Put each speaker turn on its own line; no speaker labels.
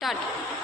start